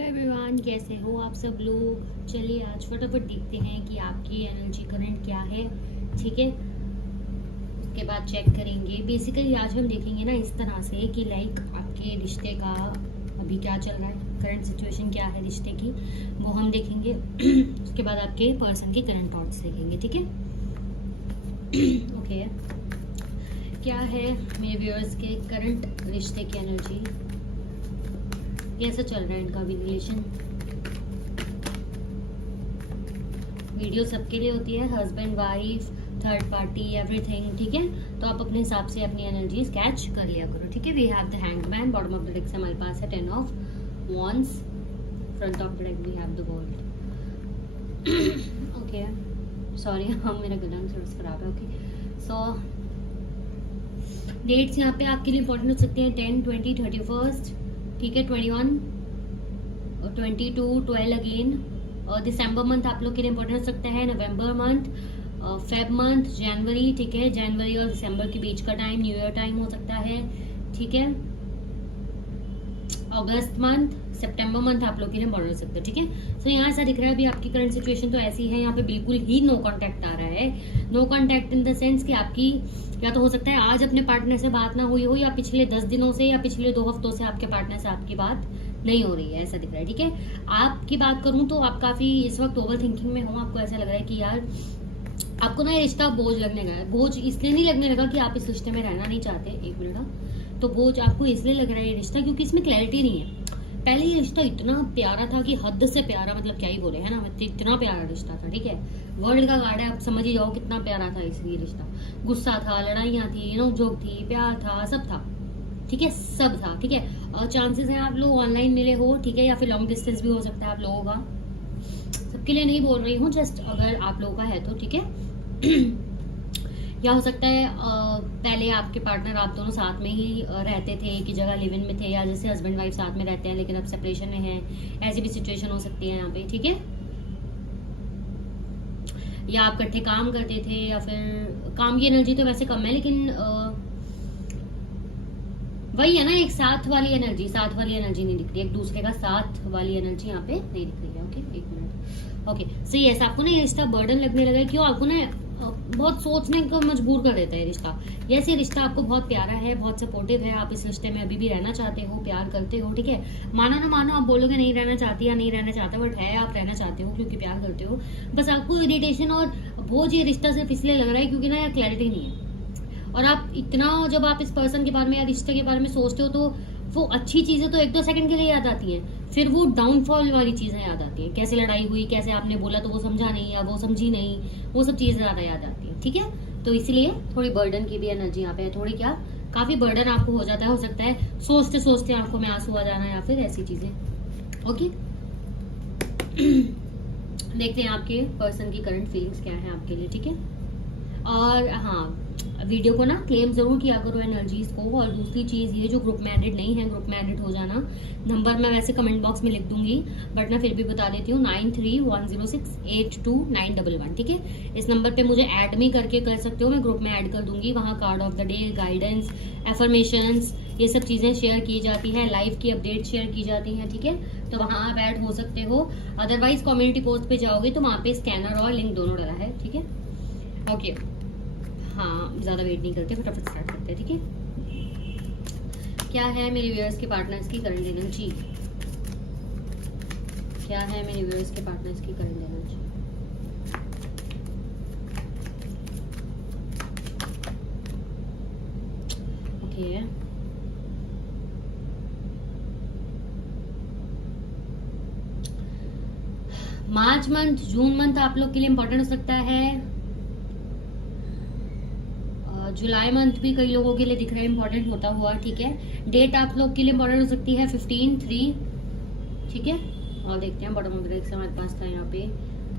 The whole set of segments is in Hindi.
हेलो एवरीवन, कैसे हो आप सब लोग। चलिए आज फटाफट देखते हैं कि आपकी एनर्जी करंट क्या है। ठीक है, उसके बाद चेक करेंगे। बेसिकली आज हम देखेंगे ना इस तरह से कि लाइक आपके रिश्ते का अभी क्या चल रहा है, करंट सिचुएशन क्या है रिश्ते की, वो हम देखेंगे। उसके बाद आपके पर्सन के करंट थॉट्स देखेंगे। ठीक है, ओके। क्या है मेरे व्यूअर्स के करंट रिश्ते की एनर्जी, कैसा चल रहा है इनका भी रिलेशन। वीडियो सबके लिए होती है, husband wife third party everything. ठीक है, तो आप अपने हिसाब से अपनी एनर्जी कैच कर लिया करो। ठीक है, we have the hangman, bottom of the deck से हमारे पास है 10 of wands, front of the deck we have the world. Okay, sorry हाँ मेरा गला थोड़ा खराब है। ओके, सो डेट्स यहाँ पे आपके लिए इंपॉर्टेंट हो सकते हैं 10, 20, 31। ठीक है, 21, 22, 12 अगेन। दिसंबर मंथ आप लोग के लिए इंपॉर्टेंट हो सकता है, नवंबर मंथ, फेब मंथ, जनवरी। ठीक है, जनवरी और दिसंबर के बीच का टाइम न्यू ईयर टाइम हो सकता है। ठीक है, अगस्त मंथ, सितंबर मंथ आप लोग के लिए इंपॉर्टेंट हो सकता है। ठीक है, सो यहाँ ऐसा दिख रहा है अभी आपकी करंट सिचुएशन तो ऐसी है, यहाँ पे बिल्कुल ही नो कांटेक्ट आ रहा है। No contact in the sense कि आपकी या तो हो सकता है आज अपने पार्टनर से बात ना हुई हो, या पिछले 10 दिनों से या पिछले 2 हफ्तों से आपके पार्टनर से आपकी बात नहीं हो रही है, ऐसा दिख रहा है। ठीक है, आपकी बात करूं तो आप काफी इस वक्त ओवर थिंकिंग में हो। आपको ऐसा लग रहा है कि यार आपको ना ये रिश्ता बोझ लगने लगा है। बोझ इसलिए नहीं लगने लगा कि आप इस रिश्ते में रहना नहीं चाहते, एक मिनट, तो बोझ आपको इसलिए लग रहा है ये रिश्ता क्योंकि इसमें क्लैरिटी नहीं है। पहले ये रिश्ता इतना प्यारा था कि हद से प्यारा, मतलब क्या ही बोले, है ना, मतलब इतना प्यारा रिश्ता था। ठीक है, वर्ल्ड का गार्ड है, आप समझ ही जाओ कितना प्यारा था इसलिए रिश्ता। गुस्सा था, लड़ाइयाँ थी, नोक-झोंक थी, प्यार था, सब था। ठीक है, सब था। ठीक है, और चांसेस हैं आप लोग ऑनलाइन मिले हो, ठीक है, या फिर लॉन्ग डिस्टेंस भी हो सकता है आप लोगों का। सबके लिए नहीं बोल रही हूँ, जस्ट अगर आप लोगों का है तो। ठीक है, या हो सकता है पहले आपके पार्टनर आप दोनों साथ में ही रहते थे, एक ही जगह लिव इन में थे, या जैसे हस्बैंड वाइफ साथ में रहते हैं लेकिन अब सेपरेशन में है, ऐसी भी सिचुएशन हो सकती है यहाँ पे। ठीक है, या आप इकट्ठे काम करते थे, या फिर काम की एनर्जी तो वैसे कम है लेकिन वही है ना, एक साथ वाली एनर्जी नहीं दिख रही है, एक दूसरे का साथ वाली एनर्जी यहाँ पे नहीं दिख रही है। ओके, एक मिनट। ओके, सही है। आपको ना ये रिश्ता बर्डन लगने लगा है, क्यों? आपको ना बहुत सोचने को मजबूर कर देता है रिश्ता। जैसे रिश्ता आपको बहुत प्यारा है, बहुत सपोर्टिव है, आप इस रिश्ते में अभी भी रहना चाहते हो, प्यार करते हो। ठीक है, मानो ना मानो आप बोलोगे नहीं रहना चाहती या नहीं रहना चाहता, बट है आप रहना चाहते हो क्योंकि प्यार करते हो। बस आपको इरिटेशन और बोझ ये रिश्ता सिर्फ इसलिए लग रहा है क्योंकि ना यार क्लैरिटी नहीं है। और आप इतना, जब आप इस पर्सन के बारे में या रिश्ते के बारे में सोचते हो तो वो अच्छी चीजें तो 1-2 सेकंड के लिए याद आती हैं, फिर वो डाउनफॉल वाली चीजें याद आती हैं। कैसे लड़ाई हुई, कैसे आपने बोला तो वो समझा नहीं या वो समझी नहीं, वो सब चीजें ज्यादा याद आती हैं। ठीक है, तो इसलिए थोड़ी बर्डन की भी एनर्जी यहाँ पे है, थोड़ी क्या काफी बर्डन आपको हो जाता है, हो सकता है सोचते सोचते आंखों में आंसू आ जाना या फिर ऐसी चीजें। ओके, देखते हैं आपके पर्सन की करंट फीलिंग्स क्या है आपके लिए। ठीक है, और हाँ, वीडियो को ना क्लेम जरूर किया करो एनर्जीज को। और दूसरी चीज ये, जो ग्रुप में एडिट नहीं है, ग्रुप में एडिट हो जाना। नंबर मैं वैसे कमेंट बॉक्स में लिख दूंगी, बट मैं फिर भी बता देती हूँ, 9310682911। ठीक है, इस नंबर पे मुझे ऐड भी करके कर सकते हो, मैं ग्रुप में ऐड कर दूंगी। वहाँ card of the day, guidance, affirmations, ये सब चीजें शेयर की जाती है, लाइव की अपडेट शेयर की जाती है। ठीक है, तो वहाँ आप ऐड हो सकते हो। अदरवाइज कम्युनिटी पोस्ट पे जाओगे तो वहाँ पे स्कैनर और लिंक दोनों डला है। ठीक है, ओके, हाँ ज्यादा वेट नहीं करते, फटाफट स्टार्ट करते हैं। ठीक है, क्या है मेरे व्यूअर्स के पार्टनर्स की करंट एनर्जी, क्या है मेरे व्यूअर्स के पार्टनर्स की current energy. Okay, March month, June month आप लोग के लिए इंपॉर्टेंट हो सकता है। जुलाई मंथ भी कई लोगों के लिए दिख रहा है इंपॉर्टेंट होता हुआ। ठीक है, डेट आप लोग के लिए इंपॉर्टेंट हो सकती है 15/3। ठीक है, और देखते हैं बॉटम ऑफ द डेक से हमारे पास था यहाँ पे।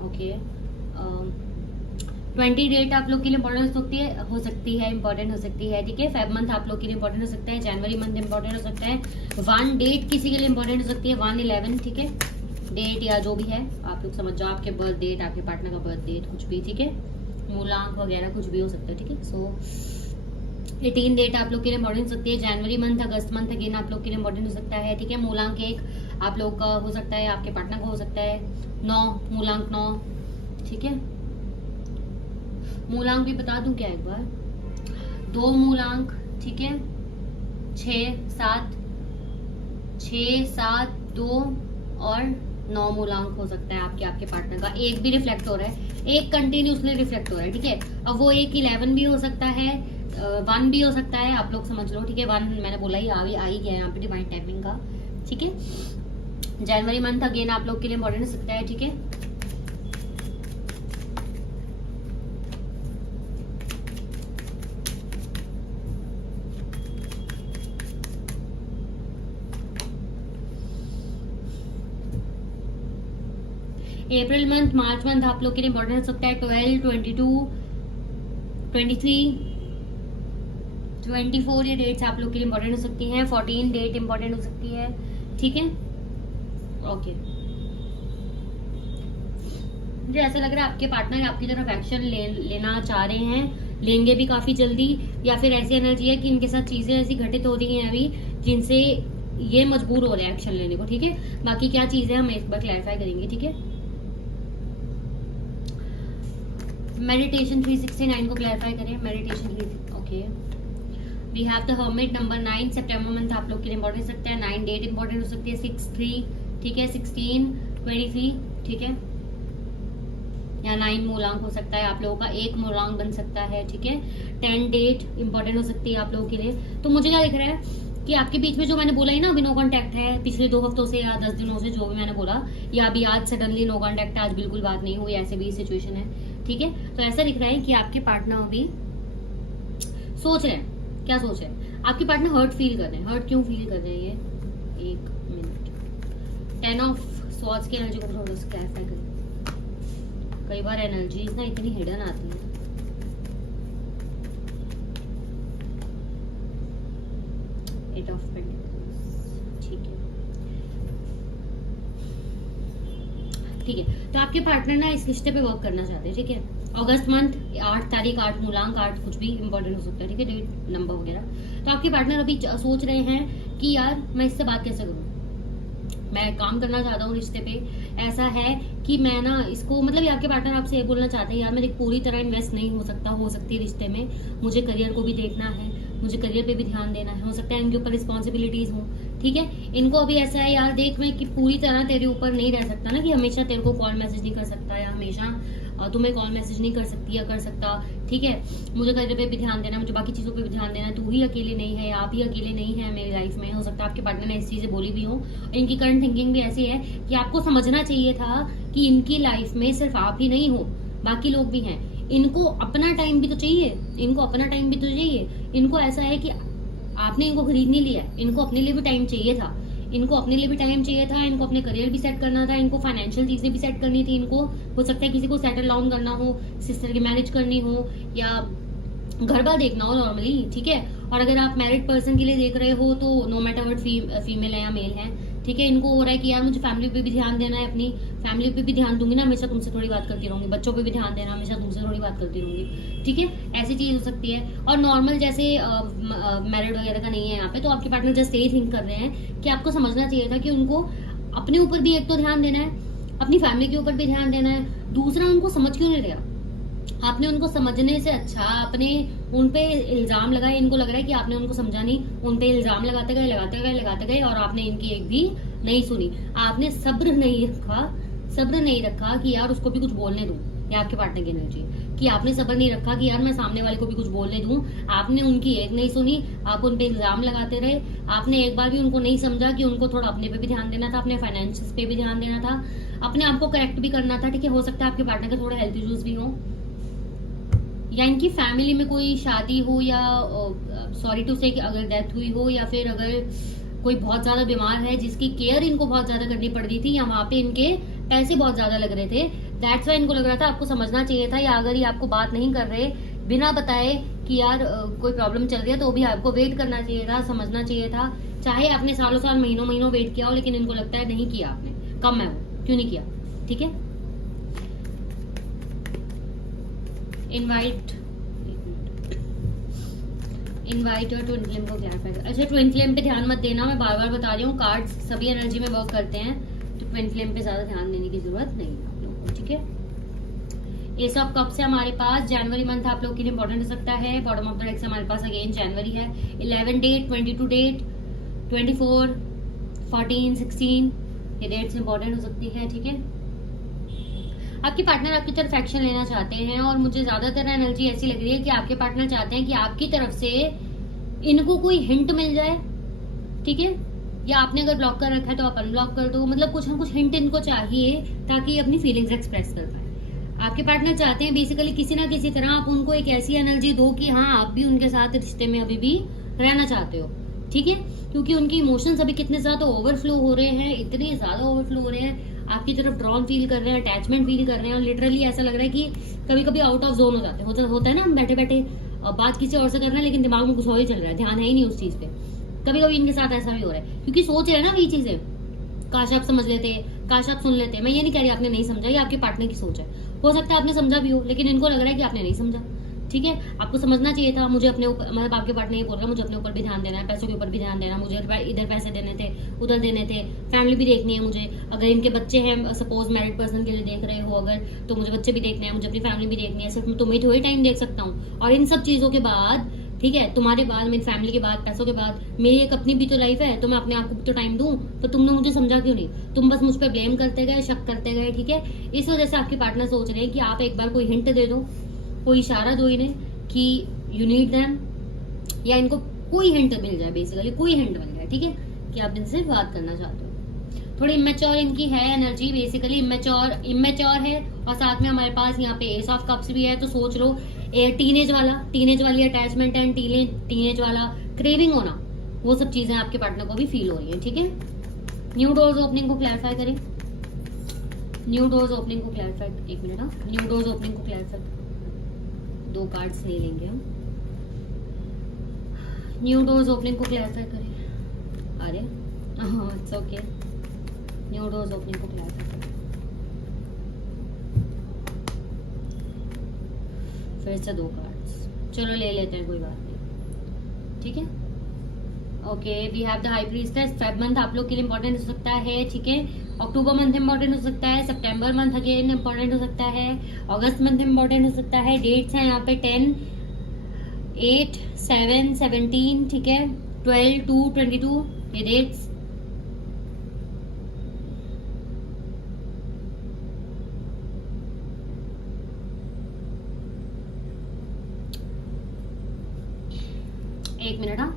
ओके, 20 डेट आप लोग के लिए इंपॉर्टेंट हो सकती है इंपॉर्टेंट हो सकती है। ठीक है, फेब मंथ आप लोग के लिए इंपॉर्टेंट हो सकता है, जनवरी मंथ इंपॉर्टेंट हो सकता है। 1 डेट किसी के लिए इंपॉर्टेंट हो सकती है, 1/11। ठीक है, डेट या जो भी है आप लोग समझ जाओ, आपके बर्थ डेट, आपके पार्टनर का बर्थ डेट, कुछ भी। ठीक है, मूलांक वगैरह कुछ भी हो सकता है। ठीक है, सो 18 डेट आप लोग के लिए इंपॉर्टेंट हो सकती है। जनवरी मंथ, अगस्त मंथ अगेन आप लोग के लिए इंपॉर्टेंट हो सकता है। ठीक है, मूलांक 1 आप लोग का हो सकता है, आपके पार्टनर का हो सकता है 9, मूलांक 9, ठीक है। मूलांक भी बता दूं क्या एक बार, 2 मूलांक, ठीक है, 6, 7, 2 और 9 मूलांक हो सकता है आपके पार्टनर का। एक भी रिफ्लेक्ट हो रहा है, एक कंटिन्यूसली रिफ्लेक्ट हो रहा है, ठीक है। अब वो एक 11 भी हो सकता है, 1 भी हो सकता है, आप लोग समझ लो, ठीक है। 1 मैंने बोला ही आ ही गया यहाँ पे डिवाइन टाइमिंग का, ठीक है। जनवरी मंथ अगेन आप लोग के लिए इम्पोर्टेंट हो सकता है, ठीक है। अप्रैल मंथ, मार्च मंथ आप लोग के लिए इम्पोर्टेंट हो सकता है। 12, 22, 23, 24 ये डेट्स आप लोग के लिए इम्पोर्टेंट हो सकती हैं। 14 डेट इम्पोर्टेंट हो सकती है, ठीक है। ओके, मुझे ऐसा लग रहा है आपके पार्टनर आपकी तरफ एक्शन लेना चाह रहे हैं, लेंगे भी काफी जल्दी, या फिर ऐसी एनर्जी है कि इनके साथ चीजें ऐसी घटित हो रही हैं अभी जिनसे ये मजबूर हो रहे हैं एक्शन लेने को, ठीक है। बाकी क्या चीजें हम एक बार क्लैरिफाई करेंगे, ठीक है। मेडिटेशन 369 को क्लैरिफाई करें। Meditation, okay, we have the hermit number 9, सितंबर मंथ आप लोग के लिए इंपॉर्टेंट हो सकता है। 9 डेट इंपॉर्टेंट हो सकती है। 6, 3, ठीक है। 16, 23, ठीक है, या 9 मूलांक हो सकता है आप लोगों का, 1 मूलांक बन सकता है, ठीक है। 10 डेट इंपॉर्टेंट हो सकती है आप लोगों के लिए। तो मुझे क्या दिख रहा है कि आपके बीच में जो मैंने बोला है ना, अभी नो कॉन्टैक्ट है पिछले 2 हफ्तों से या 10 दिनों से, जो भी मैंने बोला, या अभी आज सडनली नो कॉन्टैक्ट है, आज बिल्कुल बात नहीं हुई, ऐसे भी सिचुएशन है, ठीक है। तो ऐसा दिख रहा है कि आपके पार्टनर अभी सोच रहे हैं, क्या सोच रहे हैं, आपके पार्टनर हर्ट फील कर रहे हैं। हर्ट क्यों फील कर रहे हैं ये, 1 मिनट। 10 ऑफ स्वॉर्ड्स की एनर्जी को थोड़ा सा क्लैरिफाई करें। कई बार एनर्जीज ना इतनी हिडन आती है। एट ऑफ पेंटिकल्स, ठीक है, ठीक है। तो आपके पार्टनर ना इस रिश्ते पे वर्क करना चाहते हैं, ठीक है। अगस्त मंथ, 8 तारीख, 8 मूलांक, 8 कुछ भी इंपॉर्टेंट हो सकता है, ठीक है, डेट नंबर वगैरह। तो आपके पार्टनर अभी सोच रहे हैं कि यार मैं इससे बात कैसे करूं, मैं काम करना चाहता हूँ रिश्ते पे। ऐसा है कि मैं ना इसको, मतलब आपके पार्टनर आपसे ये बोलना चाहते हैं, यार मैं पूरी तरह इन्वेस्ट नहीं हो सकती रिश्ते में, मुझे करियर को भी देखना है, मुझे करियर पे भी ध्यान देना है, हो सकता है इनके ऊपर रिस्पॉन्सिबिलिटीज हो, ठीक है। इनको अभी ऐसा है, यार देख मैं कि पूरी तरह तेरे ऊपर नहीं रह सकता ना, कि हमेशा तेरे को कॉल मैसेज नहीं कर सकता, या हमेशा तुम्हें कॉल मैसेज नहीं कर सकती या कर सकता, ठीक है। मुझे करियर पे भी ध्यान देना, मुझे बाकी चीजों पे भी ध्यान देना, तू ही अकेले नहीं है, आप ही अकेले नहीं है मेरी लाइफ में। हो सकता है आपके पार्टनर ने इस चीजें बोली भी हो। इनकी करंट थिंकिंग भी ऐसी है कि आपको समझना चाहिए था कि इनकी लाइफ में सिर्फ आप ही नहीं हो, बाकी लोग भी हैं। इनको अपना टाइम भी तो चाहिए, इनको अपना टाइम भी तो चाहिए। इनको ऐसा है कि आपने इनको खरीद नहीं लिया, इनको अपने लिए भी टाइम चाहिए था, इनको अपने लिए भी टाइम चाहिए था, इनको अपने करियर भी सेट करना था, इनको फाइनेंशियल चीजें भी सेट करनी थी। इनको हो सकता है किसी को सेटल डाउन करना हो, सिस्टर की मैरिज करनी हो, या घर बार देखना हो नॉर्मली, ठीक है। और अगर आप मैरिड पर्सन के लिए देख रहे हो तो नो मैटर व्हाट फीमेल है या मेल है, ठीक है। इनको हो रहा है कि यार मुझे फैमिली पे भी ध्यान देना है, अपनी फैमिली पे भी ध्यान दूंगी ना, हमेशा तुमसे थोड़ी बात करती रहूंगी, बच्चों पे भी ध्यान देना, हमेशा तुमसे थोड़ी बात करती रहूंगी, ठीक है। ऐसी चीज हो सकती है। और नॉर्मल जैसे मैरिड वगैरह का नहीं है यहाँ पे, तो आपके पार्टनर जस्ट यही थिंक कर रहे हैं कि आपको समझना चाहिए था कि उनको अपने ऊपर भी एक तो ध्यान देना है, अपनी फैमिली के ऊपर भी ध्यान देना है। दूसरा, उनको समझ क्यों नहीं रहा, आपने उनको समझने से अच्छा अपने उन पे इल्जाम लगाए। इनको लग रहा है कि आपने उनको समझा नहीं, उन पे इल्जाम लगाते गए और आपने इनकी एक भी नहीं सुनी। आपने सब्र नहीं रखा कि यार उसको भी कुछ बोलने दूं, या आपके पार्टनर की एनर्जी कि आपने सब्र नहीं रखा कि यार मैं सामने वाले को भी कुछ बोलने दूं। आपने उनकी एक नहीं सुनी, आप उन पे इल्जाम लगाते रहे। आपने एक बार भी उनको नहीं समझा कि उनको थोड़ा अपने पे भी ध्यान देना था, अपने फाइनेंशियल पे भी ध्यान देना था, अपने आप को करेक्ट भी करना था, ठीक है। हो सकता है आपके पार्टनर के थोड़े हेल्थ इश्यूज भी हो, या इनकी फैमिली में कोई शादी हो, या सॉरी टू से कि अगर डेथ हुई हो, या फिर अगर कोई बहुत ज्यादा बीमार है जिसकी केयर इनको बहुत ज्यादा करनी पड़ रही थी, या वहां पे इनके पैसे बहुत ज्यादा लग रहे थे, दैट्स वाई इनको लग रहा था आपको समझना चाहिए था। या अगर ये आपको बात नहीं कर रहे बिना बताए कि यार कोई प्रॉब्लम चल रही है, तो भी आपको वेट करना चाहिए था, समझना चाहिए था। चाहे आपने सालों साल महीनों वेट किया हो, लेकिन इनको लगता है नहीं किया आपने, कम है वो, क्यों नहीं किया, ठीक है। इनवाइट और ट्विन फ्लेम को क्लैरिफाई कर। अच्छा, ट्विन फ्लेम पे ध्यान मत देना, मैं बार बार बता रही हूँ, कार्ड्स सभी एनर्जी में वर्क करते हैं, तो ट्विन फ्लेम पे ज्यादा ध्यान देने की जरूरत नहीं है आप लोगों को, ठीक है। एस ऑफ कप्स है हमारे पास, जनवरी मंथ आप लोग के लिए इंपॉर्टेंट हो सकता है। बॉटम ऑफ द डेक हमारे पास अगेन जनवरी है, 11 डेट, 22 डेट, 24, 14, 16 ये डेट्स इंपॉर्टेंट हो सकती है, ठीक है। आपके पार्टनर आपकी तरफ एक्शन लेना चाहते हैं और मुझे ज्यादातर एनर्जी ऐसी लग रही है कि आपके पार्टनर चाहते हैं कि आपकी तरफ से इनको कोई हिंट मिल जाए, ठीक है, या आपने अगर ब्लॉक कर रखा है तो आप अनब्लॉक कर दो, मतलब कुछ ना कुछ हिंट इनको चाहिए ताकि अपनी फीलिंग्स एक्सप्रेस कर पाए। आपके पार्टनर चाहते हैं बेसिकली किसी ना किसी तरह आप उनको एक ऐसी एनर्जी दो कि हाँ आप भी उनके साथ रिश्ते में अभी भी रहना चाहते हो, ठीक है, क्योंकि उनकी इमोशंस अभी कितने ज्यादा ओवरफ्लो हो रहे हैं, इतने ज्यादा ओवरफ्लो हो रहे हैं, आपकी तरफ ड्रॉन फील कर रहे हैं, अटैचमेंट फील कर रहे हैं, और लिटरली ऐसा लग रहा है कि कभी कभी आउट ऑफ जोन हो जाते हैं, होता है ना, हम बैठे बैठे बात किसी और से कर रहे हैं लेकिन दिमाग में कुछ और ही चल रहा है, ध्यान है ही नहीं उस चीज पे। कभी कभी इनके साथ ऐसा भी हो रहा है क्योंकि सोच रहे हैं ना वही चीजें, काश आप समझ लेते, काश आप सुन लेते। मैं ये नहीं कह रही आपने नहीं समझा, ये आपके पार्टनर की सोच है, हो सकता है आपने समझा भी हो लेकिन इनको लग रहा है कि आपने नहीं समझा, ठीक है। आपको समझना चाहिए था, मुझे अपने ऊपर, मतलब आपके पार्टनर ये बोल रहा है मुझे अपने ऊपर भी ध्यान देना है, पैसों के ऊपर भी ध्यान देना, मुझे इधर पैसे देने थे, उधर देने थे, फैमिली भी देखनी है मुझे, अगर इनके बच्चे हैं, सपोज मैरिड पर्सन के लिए देख रहे हो अगर, तो मुझे बच्चे भी देखने हैं, मुझे अपनी फैमिली भी देखनी है, सिर्फ मैं तुम्हें थोड़ी टाइम देख सकता हूँ। और इन सब चीजों के बाद, ठीक है, तुम्हारे बाद, मेरी फैमिली के बाद, पैसों के बाद, मेरी एक अपनी भी तो लाइफ है, तो मैं अपने आप को भी तो टाइम दूं। तो तुमने मुझे समझा क्यों नहीं, तुम बस मुझ पर ब्लेम करते गए, शक करते गए, ठीक है। इस वजह से आपके पार्टनर सोच रहे हैं कि आप एक बार कोई हिंट दे दो, कोई इशारा दो इन्हें कि यू नीड देम, या इनको कोई हिंट मिल जाए, बेसिकली कोई हिंट मिल जाए, ठीक है, कि आप इनसे बात करना चाहते हो। थोड़ी इमेच्योर इनकी है एनर्जी, बेसिकली इमेच्योर है, और साथ में हमारे पास यहाँ पे एस ऑफ कप्स भी है, तो सोच लो टीनेज वाली अटैचमेंट एंड टीनेज वाला क्रेविंग होना, वो सब चीजें आपके पार्टनर को भी फील हो रही है, ठीक है। न्यू डोर्स ओपनिंग को क्लैरिफाई करें, न्यू डोर्स ओपनिंग को क्लैरिफाई, एक मिनट, न्यू डोर्स ओपनिंग को क्लैरिफाई, 2 कार्ड्स ले लेंगे हम। न्यू डोर्स ओपनिंग को क्लैरिफाई करें, अरे it's okay, new doors opening को क्लैरिफाई करें, फिर से 2 कार्ड्स, चलो ले लेते हैं, कोई बात नहीं, ठीक है। Okay, we have the high priestess. Feb month आप लोग के लिए इंपॉर्टेंट हो सकता है, ठीक है। अक्टूबर मंथ इंपॉर्टेंट हो सकता है, सितंबर मंथ अगेन इंपॉर्टेंट हो सकता है, अगस्त मंथ इंपॉर्टेंट हो सकता है। डेट्स हैं यहाँ पे 10, 8, 7, 17, ठीक है, 12, 2, 22 ये डेट्स। एक मिनट, हाँ,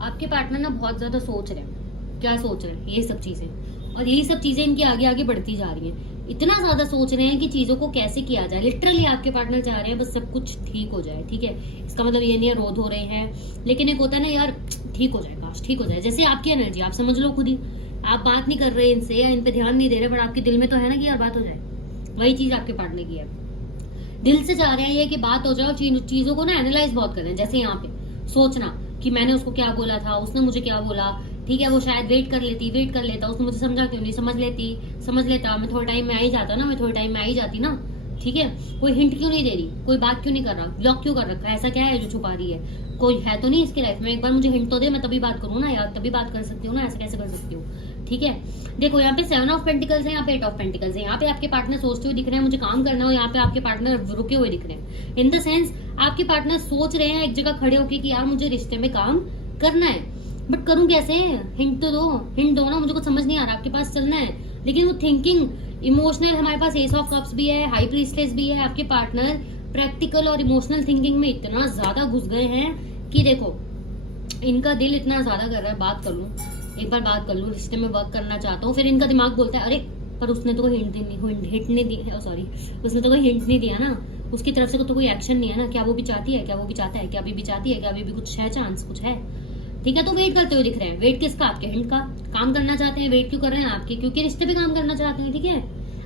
आपके पार्टनर ना बहुत ज्यादा सोच रहे हैं, क्या सोच रहे हैं, ये सब चीजें, और यही सब चीजें इनकी आगे आगे बढ़ती जा रही हैं। इतना ज्यादा सोच रहे हैं कि चीजों को कैसे किया जाए, लिटरली आपके पार्टनर चाह रहे हैं बस सब कुछ ठीक हो जाए, ठीक है। इसका मतलब ये नहीं है रोध हो रहे हैं, लेकिन एक होता है ना यार, ठीक हो जाए, काश ठीक हो जाए, जैसे आपकी एनर्जी, आप समझ लो खुद ही, आप बात नहीं कर रहे इनसे या इन पे ध्यान नहीं दे रहे, पर आपके दिल में तो है ना कि यार बात हो जाए, वही चीज आपके पार्टनर की है, दिल से चाह रहे हैं ये कि बात हो जाए, चीजों को ना एनालाइज बहुत कर रहे हैं, जैसे यहाँ पे सोचना कि मैंने उसको क्या बोला था, उसने मुझे क्या बोला, ठीक है, वो शायद वेट कर लेता, उसने मुझे समझा क्यों नहीं, समझ लेता, मैं थोड़ा टाइम में आ ही जाता ना, मैं थोड़े टाइम में आ ही जाती ना, ठीक है। कोई हिंट क्यों नहीं दे रही, कोई बात क्यों नहीं कर रहा, ब्लॉक क्यों कर रखा है, ऐसा क्या है जो छुपा रही है, कोई है तो नहीं इसकी लाइफ में, एक बार मुझे हिंट तो दे, मैं तभी बात करूँ ना यार, तभी बात कर सकती हूँ ना, ऐसा कैसे कर सकती हूँ, ठीक है। देखो यहाँ पे 7 ऑफ पेंटिकल्स है, यहाँ पे 8 ऑफ पेंटिकल्स है, यहाँ पे आपके पार्टनर सोचते हुए दिख रहे हैं मुझे काम करना हो, यहाँ पे आपके पार्टनर रुके हुए दिख रहे हैं, इन द सेंस आपके पार्टनर सोच रहे हैं एक जगह खड़े होके कि यार मुझे रिश्ते में काम करना है, बट करूं कैसे, हिंट दो ना, मुझे कुछ समझ नहीं आ रहा, आपके पास चलना है, लेकिन वो थिंकिंग इमोशनल, हमारे पास एस ऑफ कप्स भी है, हाई प्रीस्टेस भी है, आपके पार्टनर प्रैक्टिकल और इमोशनल थिंकिंग में इतना ज्यादा घुस गए हैं कि देखो इनका दिल इतना ज्यादा कर रहा है, बात कर लूं, एक बार बात कर लूं, रिश्ते में वर्क करना चाहता हूँ, फिर इनका दिमाग बोलता है अरे पर उसने तो कोई हिंट नहीं दिया, सॉरी उसने तो कोई हिंट नहीं दिया ना, उसकी तरफ से तो कोई एक्शन नहीं है ना, क्या वो भी चाहती है, क्या वो भी चाहता है, क्या अभी भी चाहती है, क्या अभी भी कुछ है, चांस कुछ है, ठीक है। तो वेट करते हुए दिख रहे हैं, वेट किसका, आपके हिंट का, काम करना चाहते हैं, वेट क्यों कर रहे हैं आपकी, क्योंकि रिश्ते पे काम करना चाहते हैं, ठीक है।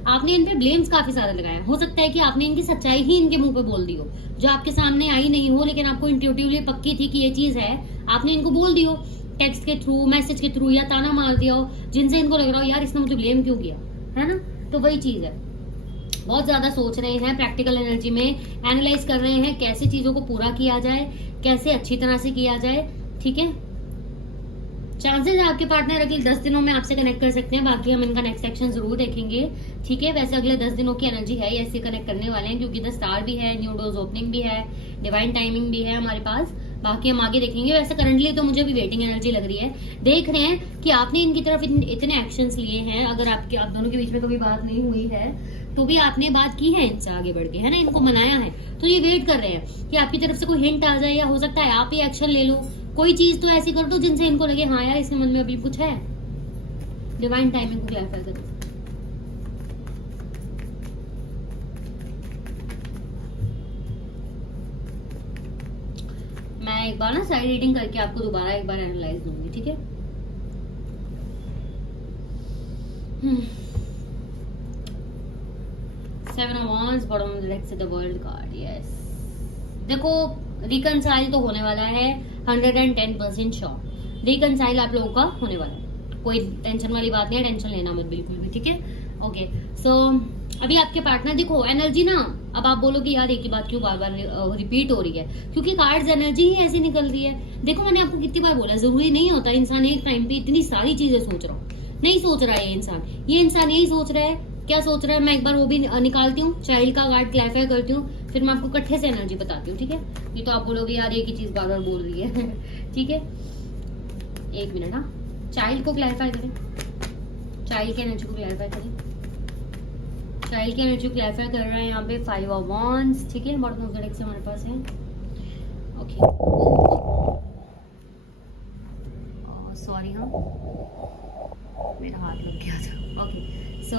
आपने इन पे ब्लेम्स काफी सारे लगाए, हो सकता है कि आपने इनकी सच्चाई ही इनके मुंह पे बोल दी हो, जो आपके सामने आई नहीं हो, लेकिन आपको इंट्यूटिवली पक्की थी कि ये चीज है, आपने इनको बोल दी हो, टेक्स्ट के थ्रू, मैसेज के थ्रू, या ताना मार दिया हो, जिनसे इनको लग रहा हो यार इसने मुझे ब्लेम क्यों किया, है ना। तो वही चीज है, बहुत ज्यादा सोच रहे हैं, प्रैक्टिकल एनर्जी में एनालाइज कर रहे हैं कैसे चीजों को पूरा किया जाए, कैसे अच्छी तरह से किया जाए, ठीक है। चांसेस है आपके पार्टनर अगले 10 दिनों में आपसे कनेक्ट कर सकते हैं, बाकी हम इनका नेक्स्ट सेक्शन जरूर देखेंगे, ठीक है। वैसे अगले 10 दिनों की एनर्जी है ऐसे कनेक्ट करने वाले हैं, क्योंकि द स्टार भी है, न्यू डोज ओपनिंग भी है, डिवाइन टाइमिंग भी है हमारे पास, बाकी हम आगे देखेंगे। वैसे करंटली तो मुझे भी वेटिंग एनर्जी लग रही है, देख रहे हैं कि आपने इनकी तरफ इतने एक्शंस लिए हैं, अगर आप दोनों के बीच में कभी बात नहीं हुई है तो भी आपने बात की है इनसे आगे बढ़ के, है ना, इनको मनाया है, तो ये वेट कर रहे हैं कि आपकी तरफ से कोई हिंट आ जाए, या हो सकता है आप ही एक्शन ले लो, कोई चीज तो ऐसी कर दो जिनसे इनको लगे हाँ यार इसके मन में अभी कुछ है। डिवाइन टाइमिंग को क्लैरिफाई करो। मैं एक बार ना साइड रीडिंग करके आपको दोबारा एक बार एनालाइज दूंगी, ठीक है। Seven of wands, bottom of the deck से द वर्ल्ड कार्ड, यस। देखो रिकंसाइल तो होने वाला है 110% श्योर, रिकंसाइल आप लोगों का होने वाला है, कोई टेंशन वाली बात नहीं है, टेंशन लेना मत बिल्कुल भी, ठीक है। ओके सो अभी आपके पार्टनर, देखो एनर्जी ना, अब आप बोलोगे यार एक ही बात क्यों बार बार रिपीट हो रही है, क्योंकि कार्ड्स एनर्जी ही ऐसी निकल रही है। देखो मैंने आपको कितनी बार बोला, जरूरी नहीं होता इंसान एक टाइम पे इतनी सारी चीजें सोच रहा हूँ, नहीं सोच रहा है ये इंसान यही सोच रहा है, क्या सोच रहा है मैं एक बार वो भी निकालती हूँ, चाइल्ड का कार्ड क्लैरिफाई करती हूँ, फिर मैं आपको इकट्ठे से एनर्जी बताती हूँ, ठीक है। ये तो आप बोलोगे यार एक ही चीज बार बार बोल रही है ठीक है, एक मिनट। हाँ, चाइल्ड को क्लैरिफाई करें, चाइल्ड की एनर्जी को क्लैरिफाई करें, चाइल्ड की एनर्जी क्लैरिफाई कर रहे हैं यहाँ पे 5 ऑफ वांड्स, ठीक है। बॉटम ऑफ द डेक से हमारे पास है, ओके सॉरी, हाँ मेरा हाथ लग गया था, okay. So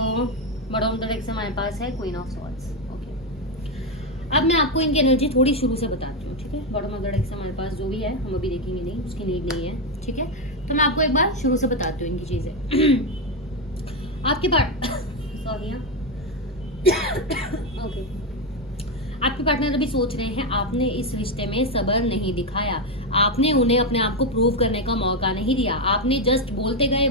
bottom of the deck से हमारे पास है क्वीन ऑफ स्वॉर्ड्स, ओके। अब मैं आपको इनकी एनर्जी थोड़ी शुरू से बताती हूँ, ठीक है। बॉटम ऑफ द डेक से हमारे पास जो भी है हम अभी देखेंगे नहीं, उसकी नीड नहीं है, ठीक है। तो मैं आपको एक बार शुरू से बताती हूँ इनकी चीजें आपके पास सॉरी, हाँ ओके। आपके पार्टनर अभी सोच रहे हैं आपने इस रिश्ते में सब्र नहीं दिखाया, आपने उन्हें अपने आप को प्रूव करने का मौका नहीं दिया, आपने जस्ट बोलते गए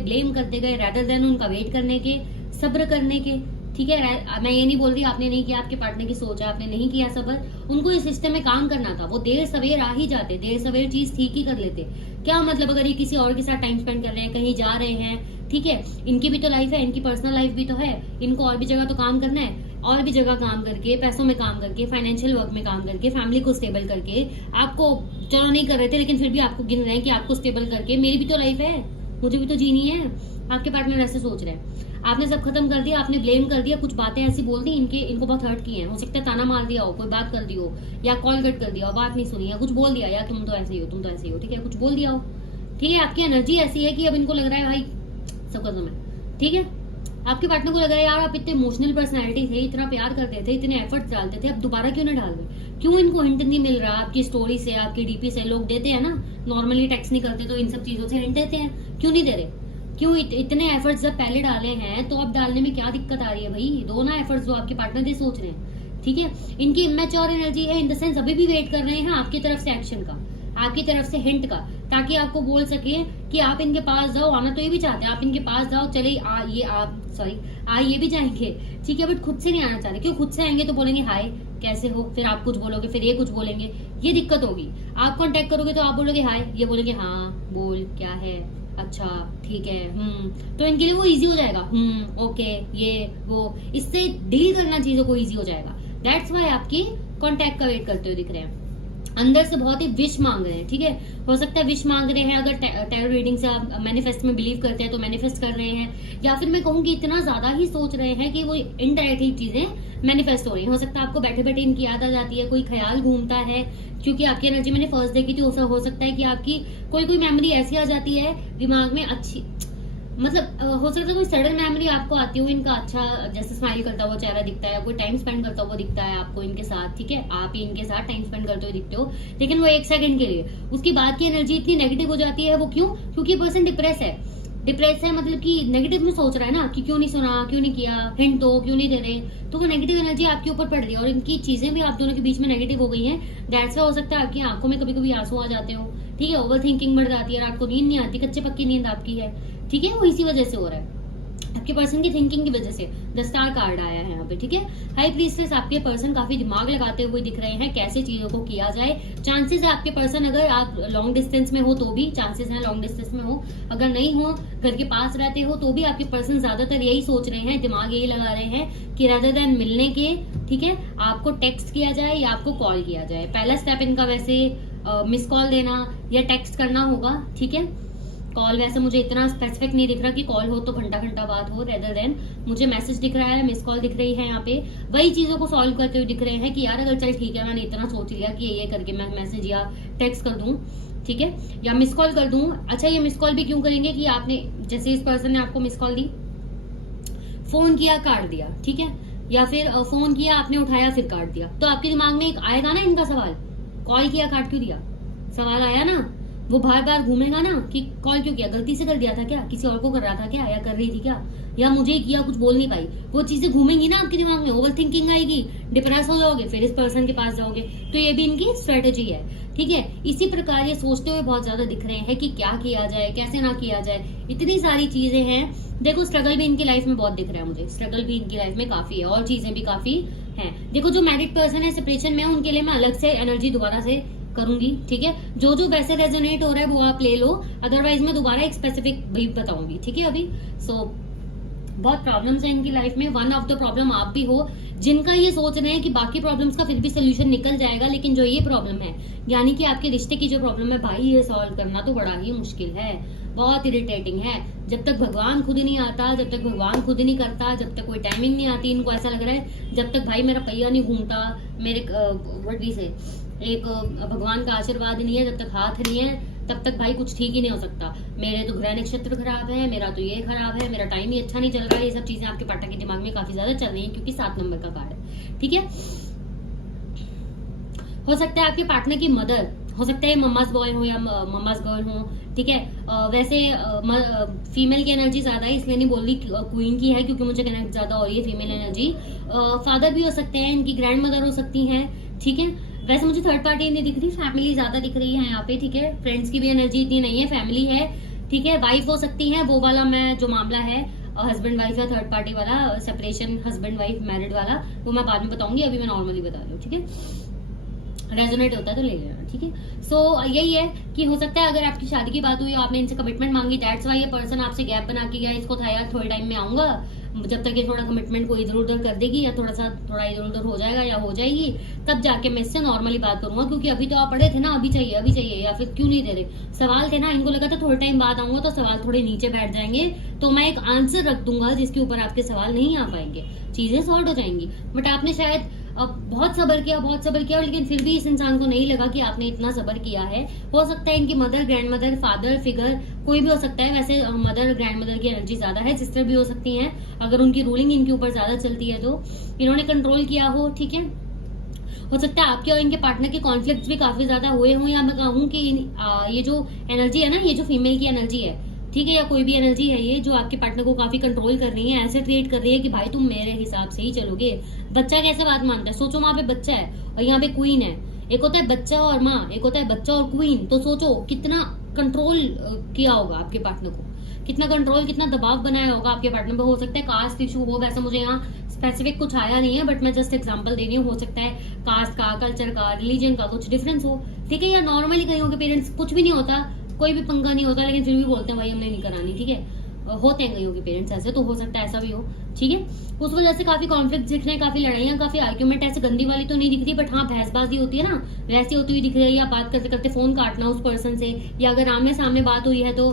ब्लेम करते गए, रादर देन उनका वेट करने के, सब्र करने के, ठीक है। मैं ये नहीं बोल रही आपने नहीं किया, आपके पार्टनर की सोच है, आपने नहीं किया सब्र, उनको इस रिश्ते में काम करना था, वो देर सवेर आ ही जाते, देर सवेर चीज ठीक ही कर लेते। क्या मतलब अगर ये किसी और के साथ टाइम स्पेंड कर रहे हैं, कहीं जा रहे हैं, ठीक है, इनकी भी तो लाइफ है, इनकी पर्सनल लाइफ भी तो है, इनको और भी जगह तो काम करना है, और भी जगह काम करके, पैसों में काम करके, फाइनेंशियल वर्क में काम करके, फैमिली को स्टेबल करके, आपको चलो नहीं कर रहे थे लेकिन फिर भी आपको गिन रहे हैं कि आपको स्टेबल करके मेरी भी तो लाइफ है, मुझे भी तो जीनी है। आपके पार्टनर ऐसे सोच रहे हैं, आपने सब खत्म कर दिया, आपने ब्लेम कर दिया, कुछ बातें ऐसी बोल दी इनको बहुत हर्ट की है, हो सकता है ताना मार दिया हो, कोई बात कर दी हो, या कॉल कट कर दिया हो, बात नहीं सुनी, या कुछ बोल दिया, या तुम तो ऐसे ही हो, तुम तो ऐसे ही हो, ठीक है, कुछ बोल दिया हो, ठीक है। आपकी एनर्जी ऐसी है कि अब इनको लग रहा है भाई सब खत्म है, ठीक है। आपके पार्टनर को लग रहा है यार आप इतने इमोशनल पर्सनैलिटी थे, इतना प्यार करते थे, इतने एफर्ट्स डालते थे, अब दोबारा क्यों नहीं डाल रहे, क्यों इनको हिंट नहीं मिल रहा आपकी स्टोरी से, आपकी डीपी से, लोग देते हैं ना, नॉर्मली टेक्स्ट नहीं करते तो इन सब चीजों से हिंट देते हैं, क्यों नहीं दे रहे, क्यों इतने एफर्ट्स जब पहले डाले हैं तो अब डालने में क्या दिक्कत आ रही है भाई, दो ना एफर्ट्स जो आपके पार्टनर दे सोच रहे हैं, ठीक है। इनकी इमेच्योर एनर्जी है, इन द सेंस अभी भी वेट कर रहे हैं आपकी तरफ से एक्शन का, आपकी तरफ से हिंट का, ताकि आपको बोल सके कि आप इनके पास जाओ, आना तो ये भी चाहते हैं, आप इनके पास जाओ, चले ये भी जाएंगे, ठीक है, बट खुद से नहीं आना चाहते, क्यों, खुद से आएंगे तो बोलेंगे हाय कैसे हो, फिर आप कुछ बोलोगे, फिर ये कुछ बोलेंगे, ये दिक्कत होगी। आप कांटेक्ट करोगे तो आप बोलोगे हाय, ये बोलेंगे हाँ बोल क्या है, अच्छा ठीक है, तो इनके लिए वो इजी हो जाएगा, ओके ये वो, इससे डील करना चीजों को इजी हो जाएगा। दैट्स वाई आपकी कांटेक्ट का वेट करते हुए दिख रहे हैं, अंदर से बहुत ही विश मांग रहे हैं, ठीक है। हो सकता है विश मांग रहे हैं, अगर टैरो रीडिंग से आप मैनिफेस्ट में बिलीव करते हैं तो मैनिफेस्ट कर रहे हैं, या फिर मैं कहूंगी इतना ज्यादा ही सोच रहे हैं कि वो इनडायरेक्टली चीजें मैनिफेस्ट हो रही है। हो सकता है आपको बैठे बैठे इनकी याद आ जाती है, कोई ख्याल घूमता है, क्योंकि आपकी एनर्जी मैंने फर्स्ट देखी थी, हो सकता है कि आपकी कोई मेमोरी ऐसी आ जाती है दिमाग में, अच्छी मतलब हो सकता है कोई सडन मेमोरी आपको आती हो इनका, अच्छा जैसे स्माइल करता हुआ चेहरा दिखता है, कोई टाइम स्पेंड करता हुआ दिखता है आपको इनके साथ, ठीक है, आप ही इनके साथ टाइम स्पेंड करते हुए दिखते हो, लेकिन वो 1 सेकंड के लिए, उसकी बाद की एनर्जी इतनी नेगेटिव हो जाती है। वो क्यों, क्योंकि पर्सन डिप्रेस है, मतलब कि नेगेटिव में सोच रहा है ना, कि क्यों नहीं सुना, क्यों नहीं किया, हिंट दो, क्यों नहीं दे रहे, तो वो नेगेटिव एनर्जी आपके ऊपर पड़ रही है, और इनकी चीजें भी आप दोनों के बीच में नेगेटिव हो गई हैं। दैट्स वाई हो सकता है आपकी आंखों में कभी कभी आंसू आ जाते हो, ठीक है, ओवर थिंकिंग बढ़ जाती है, रात को नींद नहीं आती, कच्चे पक्की नींद आपकी है, ठीक है, वो इसी वजह से हो रहा है। आपके पर्सन की थिंकिंग की वजह से द स्टार कार्ड आया है यहाँ पे, ठीक है। हाई प्रीस्टेस, आपके पर्सन काफी दिमाग लगाते हुए दिख रहे हैं कैसे चीजों को किया जाए। चांसेस है आपके पर्सन, अगर आप लॉन्ग डिस्टेंस में हो तो भी चांसेस हैं लॉन्ग डिस्टेंस में हो, अगर नहीं हो घर के पास रहते हो तो भी आपके पर्सन ज्यादातर यही सोच रहे हैं, दिमाग यही लगा रहे हैं कि रादर देन मिलने के, ठीक है, आपको टेक्स्ट किया जाए या आपको कॉल किया जाए। पहला स्टेप इनका वैसे मिस कॉल देना या टेक्स्ट करना होगा, ठीक है। कॉल वैसे मुझे इतना स्पेसिफिक नहीं दिख रहा कि कॉल हो तो घंटा घंटा बात हो, रेदर देन मुझे मैसेज दिख रहा है, मिस कॉल दिख रही है यहाँ पे। वही चीजों को सॉल्व करते हुए दिख रहे हैं कि यार अगर चल ठीक है मैंने इतना सोच लिया कि ये करके मैं मैसेज या टेक्स्ट कर दूं, ठीक है, या मिस कॉल कर दूं। अच्छा, ये मिस कॉल भी क्यों करेंगे कि आपने, जैसे इस पर्सन ने आपको मिस कॉल दी, फोन किया काट दिया, ठीक है, या फिर फोन किया आपने उठाया फिर काट दिया, तो आपके दिमाग में एक आएगा ना इनका सवाल, कॉल किया काट क्यों दिया, सवाल आया ना, वो बार बार घूमेगा ना कि कॉल क्यों किया, गलती से कर दिया था क्या, किसी और को कर रहा था क्या, या कर रही थी क्या, या मुझे ही किया, कुछ बोल नहीं पाई। वो चीजें घूमेंगी ना आपके दिमाग में, ओवर थिंकिंग आएगी, डिप्रेस हो जाओगे, फिर इस पर्सन के पास जाओगे। तो ये भी इनकी स्ट्रेटेजी है, ठीक है। इसी प्रकार ये सोचते हुए बहुत ज्यादा दिख रहे हैं कि क्या किया जाए, कैसे ना किया जाए, इतनी सारी चीजें हैं। देखो स्ट्रगल भी इनकी लाइफ में बहुत दिख रहा है मुझे, स्ट्रगल भी इनकी लाइफ में काफी है और चीजें भी काफी है। देखो जो मैरिड पर्सन है सेपरेशन में, उनके लिए मैं अलग से एनर्जी दोबारा से करूंगी, ठीक है। जो जो वैसे रेजोनेट हो रहा है वो आप ले लो, अदरवाइज मैं दोबारा एक स्पेसिफिक भी बताऊंगी, ठीक है। अभी बहुत प्रॉब्लम्स है इनकी लाइफ में। वन ऑफ द प्रॉब्लम आप भी हो, जिनका ये सोच रहे हैं कि बाकी प्रॉब्लम्स का फिर भी सोल्यूशन निकल जाएगा, लेकिन जो ये प्रॉब्लम है यानी कि आपके रिश्ते की जो प्रॉब्लम है भाई, ये सॉल्व करना तो बड़ा ही मुश्किल है, बहुत इरिटेटिंग है। जब तक भगवान खुद नहीं आता, जब तक भगवान खुद नहीं करता, जब तक कोई टाइमिंग नहीं आती, इनको ऐसा लग रहा है जब तक भाई मेरा पहिया नहीं घूमता, मेरे वड्डी से एक भगवान का आशीर्वाद नहीं है, जब तक हाथ नहीं है तब तक भाई कुछ ठीक ही नहीं हो सकता। मेरे तो ग्रह नक्षत्र खराब है, मेरा तो ये खराब है, मेरा टाइम ही अच्छा नहीं चल रहा है। ये सब चीजें आपके पार्टनर के दिमाग में काफी ज्यादा चल रही है क्योंकि 7 नंबर का कार्ड है, ठीक है। हो सकता है आपके पार्टनर की मदर, हो सकता है मम्मास बॉय हो या मम्मास गर्ल हो, ठीक है। वैसे फीमेल की एनर्जी ज्यादा है, इसलिए नहीं बोल रही क्वीन की है क्योंकि मुझे कनेक्ट ज्यादा हो रही है फीमेल एनर्जी। फादर भी हो सकते हैं, इनकी ग्रैंड मदर हो सकती है, ठीक है। वैसे मुझे थर्ड पार्टी नहीं दिख रही, फैमिली ज्यादा दिख रही है यहाँ पे, ठीक है। फ्रेंड्स की भी एनर्जी इतनी नहीं है, फैमिली है, ठीक है। वाइफ हो सकती है, वो वाला मैं जो मामला है हस्बैंड वाइफ या थर्ड पार्टी वाला सेपरेशन, हस्बैंड वाइफ मैरिड वाला, वो मैं बाद में बताऊंगी, अभी मैं नॉर्मली बता रही हूँ, ठीक है। रेजोनेट होता है तो ले लेना, ठीक है। सो यही है कि हो सकता है अगर आपकी शादी की बात हुई, आपने इनसे कमिटमेंट मांगी, दैट्स वाई ये पर्सन आपसे गैप बना के गया, इसको था यार थोड़े टाइम में आऊंगा, जब तक ये थोड़ा कमिटमेंट को इधर उधर कर देगी या थोड़ा इधर उधर हो जाएगा या हो जाएगी, तब जाके मैं इससे नॉर्मली बात करूंगा, क्योंकि अभी तो आप पढ़े थे ना, अभी चाहिए, या फिर क्यों नहीं दे रहे, सवाल थे ना, इनको लगा था थोड़े टाइम बाद आऊंगा तो सवाल थोड़े नीचे बैठ जाएंगे, तो मैं एक आंसर रख दूंगा जिसके ऊपर आपके सवाल नहीं आ पाएंगे, चीजें सॉर्ट हो जाएंगी। बट आपने शायद अब बहुत सब्र किया, लेकिन फिर भी इस इंसान को नहीं लगा कि आपने इतना सब्र किया है। हो सकता है इनकी mother, grand mother, father figure कोई भी हो सकता है। वैसे मदर, ग्रैंड मदर की एनर्जी ज्यादा है, सिस्टर भी हो सकती हैं अगर उनकी रूलिंग इनके ऊपर ज्यादा चलती है तो इन्होंने कंट्रोल किया हो, ठीक है। हो सकता है आपके और इनके पार्टनर के कॉन्फ्लिक्ट भी काफी ज्यादा हुए हों, या मैं कहूँ कि ये जो एनर्जी है ना, ये जो फीमेल की एनर्जी है, ठीक है, या कोई भी एनर्जी है ये जो आपके पार्टनर को काफी कंट्रोल कर रही है, ऐसे ट्रीट कर रही है कि भाई तुम मेरे हिसाब से ही चलोगे। बच्चा कैसे बात मानता है, सोचो वहां पे बच्चा है और यहाँ पे क्वीन है, एक होता है बच्चा और माँ, एक होता है बच्चा और क्वीन, तो सोचो कितना कंट्रोल किया होगा आपके पार्टनर को, कितना कंट्रोल, कितना दबाव बनाया होगा आपके पार्टनर पर। हो सकता है कास्ट इशू हो, वैसे मुझे यहाँ स्पेसिफिक कुछ आया नहीं है, बट मैं जस्ट एग्जांपल दे रही हूँ। हो सकता है कास्ट का, कल्चर का, रिलीजन का कुछ डिफरेंस हो, ठीक है, या नॉर्मली कहीं के पेरेंट्स कुछ भी नहीं होता, कोई भी पंगा नहीं होता, लेकिन फिर भी बोलते हैं भाई हमने नहीं करानी, ठीक है। होते हैं कईयों के पेरेंट्स ऐसे, तो हो सकता है ऐसा भी हो, ठीक है। उस वजह से काफी कॉन्फ्लिक्ट दिख रहे हैं, काफी लड़ाइयां, काफी आर्ग्यूमेंट, ऐसे गंदी वाली तो नहीं दिख रही, बट हाँ बहसबाजी होती है ना, वैसी होती हुई दिख रही है, या बात करते करते फोन काटना उस पर्सन से, या अगर आमने सामने बात हुई है तो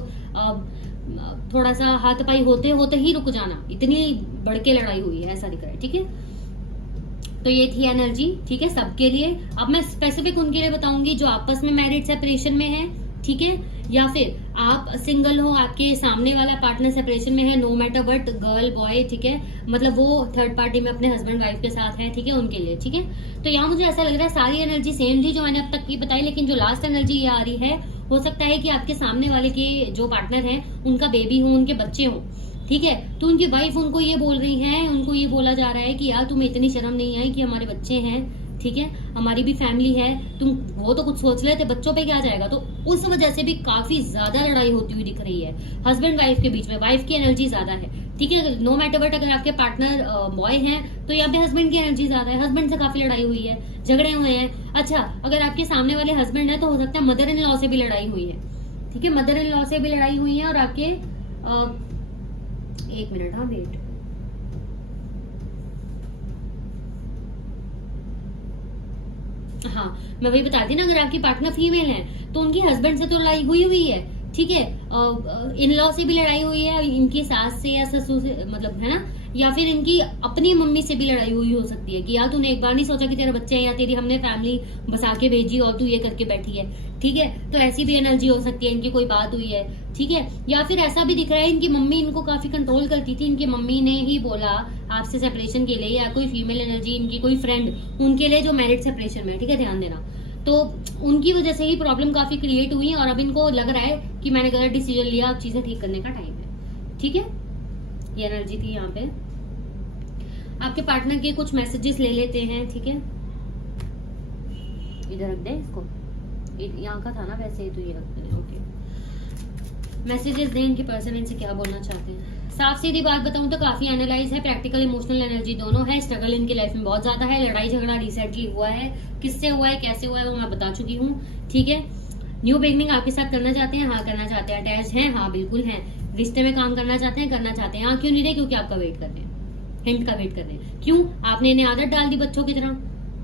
थोड़ा सा हाथापाई होते होते ही रुक जाना, इतनी बढ़के लड़ाई हुई है, ऐसा दिख रहा है, ठीक है। तो ये थी एनर्जी, ठीक है, सबके लिए। अब मैं स्पेसिफिक उनके लिए बताऊंगी जो आपस में मैरिड सेपरेशन में है, ठीक है, या फिर आप सिंगल हो, आपके सामने वाला पार्टनर सेपरेशन में है, no matter what, girl boy, ठीक है, मतलब वो थर्ड पार्टी में अपने हस्बैंड वाइफ के साथ है, ठीक है, उनके लिए, ठीक है। तो यहाँ मुझे ऐसा लग रहा है सारी एनर्जी सेम थी जो मैंने अब तक की बताई, लेकिन जो लास्ट एनर्जी ये आ रही है, हो सकता है कि आपके सामने वाले के जो पार्टनर है उनका बेबी हो, उनके बच्चे हो, ठीक है, तो उनकी वाइफ उनको ये बोल रही है, उनको ये बोला जा रहा है कि यार तुम्हें इतनी शर्म नहीं आई कि हमारे बच्चे हैं, ठीक है, हमारी भी फैमिली है, तुम वो तो कुछ सोच लेते, बच्चों पे क्या जाएगा। तो उस वजह से भी काफी ज्यादा लड़ाई होती हुई दिख रही है हस्बैंड वाइफ के बीच में, वाइफ की एनर्जी ज्यादा है, ठीक है। नो मैटर बट अगर आपके पार्टनर बॉय हैं तो यहाँ पे हस्बैंड की एनर्जी ज्यादा है, हस्बैंड से काफी लड़ाई हुई है, झगड़े हुए हैं। अच्छा, अगर आपके सामने वाले हस्बैंड है तो हो सकता है मदर इन लॉ से भी लड़ाई हुई है, ठीक है, मदर इन लॉ से भी लड़ाई हुई है। और आपके एक मिनट, हाँ वेट, हाँ मैं वही बताती ना, अगर आपकी पार्टनर फीमेल है तो उनकी हस्बैंड से तो लड़ाई हुई हुई है, ठीक है, इन लॉ से भी लड़ाई हुई है, इनकी सास से या ससुर से, मतलब है ना, या फिर इनकी अपनी मम्मी से भी लड़ाई हुई हो सकती है कि यार तूने एक बार नहीं सोचा कि तेरा बच्चा है, या तेरी हमने फैमिली बसा के भेजी और तू ये करके बैठी है, ठीक है। तो ऐसी भी एनर्जी हो सकती है, इनकी कोई बात हुई है, ठीक है। या फिर ऐसा भी दिख रहा है इनकी मम्मी इनको काफी कंट्रोल करती थी, इनकी मम्मी ने ही बोला आपसे सेपरेशन के लिए, या कोई फीमेल एनर्जी इनकी कोई फ्रेंड उनके लिए जो मैरिड सेपरेशन में, ठीक है, ध्यान देना। तो उनकी वजह से ही प्रॉब्लम काफी क्रिएट हुई और अब इनको लग रहा है कि मैंने गलत डिसीजन लिया, अब चीजें ठीक करने का टाइम है, ठीक है। ये एनर्जी थी यहाँ पे। आपके पार्टनर के कुछ मैसेजेस ले लेते हैं, ठीक है, इधर रख दे इसको, यहाँ का था ना वैसे ही, तो ये रखते हैं, ओके। मैसेजेस दें इनके पर्सन इनसे क्या बोलना चाहते हैं। साफ सीधी बात बताऊं तो काफी एनालाइज है, प्रैक्टिकल इमोशनल एनर्जी दोनों है, स्ट्रगल इनकी लाइफ में बहुत ज्यादा है, लड़ाई झगड़ा रिसेंटली हुआ है, किससे हुआ है कैसे हुआ है वो मैं बता चुकी हूँ, ठीक है। न्यू बिगनिंग आपके साथ करना चाहते हैं, हाँ करना चाहते हैं, अटैच हैं, हाँ बिल्कुल हैं, रिश्ते में काम करना चाहते हैं, करना चाहते हैं, हाँ क्यों नहीं रहे, क्योंकि आपका वेट कर रहे हैं, हिंट का वेट कर रहे हैं। क्यों? आपने इन्हें आदत डाल दी बच्चों की तरह,